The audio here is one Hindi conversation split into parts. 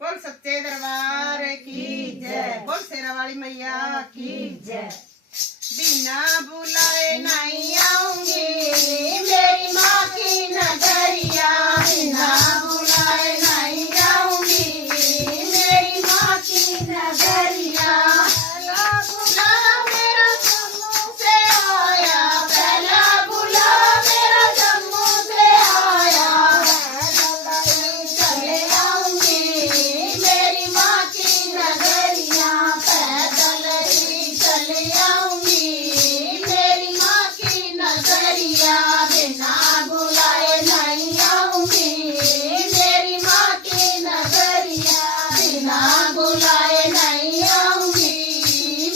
बोल सच्चे दरबार की जय। बोल शेरा वाली मैया की जय। बिना बुलाए नहीं आऊंगी मेरी माँ की नगरिया, बिना बुलाए नहीं आऊंगी मेरी माँ की नगरिया। पहला बुला मेरा जम्मू से आया, पहला बुला मेरा जम्मू से आया। चले आऊंगी मेरी माँ की नगरिया, पैदल ही चले आऊंगी मेरी माँ की नगरिया। बिना बुलाए नहीं आऊंगी मेरी माँ की नगरिया, बिना बुलाए नहीं आऊंगी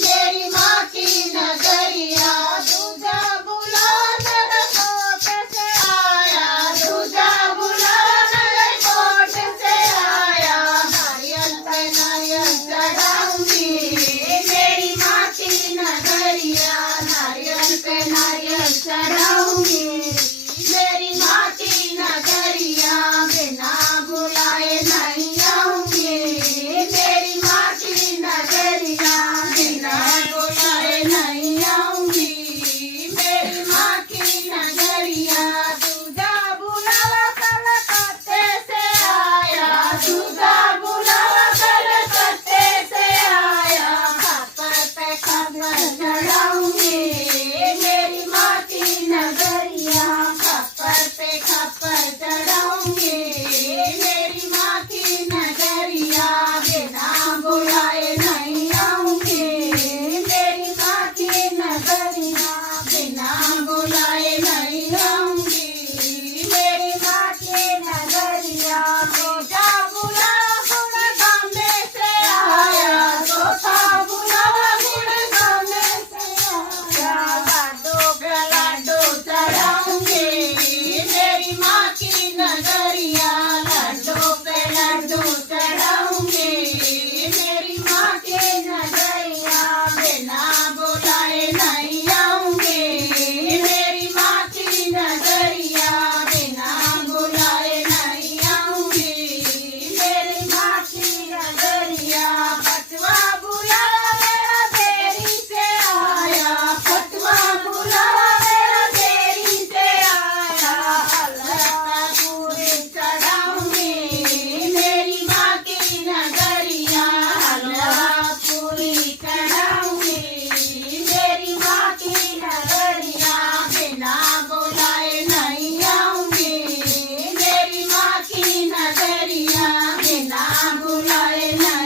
मेरी माँ की नगरिया। दूजा बुला मेरे कोट से आया, दूजा बुला मेरे कोट से आया। नारियल पे नारियल चढ़ाऊंगी मेरी माँ की नगरिया, नारियल पे नारियल चढ़ाऊंगी मेरी माँ की नगरिया। बिना बुलाए नहीं आऊंगी मेरी माँ की नगरिया, बिना बुलाए नहीं आऊंगी मेरी माँ की नगरिया। दूजा बुलावा कलकत्ते से आया, दूजा बुलावा कलकत्ते से आया। खप्पर पे खप्पर चढ़ाऊंगी मेरी माँ की नगरिया, खप्पर पे खप्पर चढ़ाऊंगी मेरी माँ की नगरिया। बिना बुलाए नहीं आऊंगी मेरी माँ की नगरिया, बिना बुलाए नहीं आऊंगी मेरी माँ की नगरिया। दूजा बुलावा गुड़गांव में से आया, चौथा बुलावा गुड़गांव में से आया। लाडू पे लाडू चढ़ाऊंगी मेरी माँ की नगरिया, लाडू पे लाडू चढ़ाऊंगी मेरी माँ की नगरिया। बिना बुलाए नहीं आऊंगी मेरी माँ की नगरिया, बिना बुलाए नहीं आऊंगी मेरी माँ की नगरिया। पटवा बुलावा मेरा देरी से आया, पटवा बुलावा मेरा देरी से आया। हलवा पूरी चढ़ाऊंगी मेरी माँ की नगरिया, हलवा पूरी चढ़ाऊंगी मेरी माँ की नगरिया। बिना बुलाए नहीं आऊंगी मेरी माँ की नगरिया, बिना बुलाए नहीं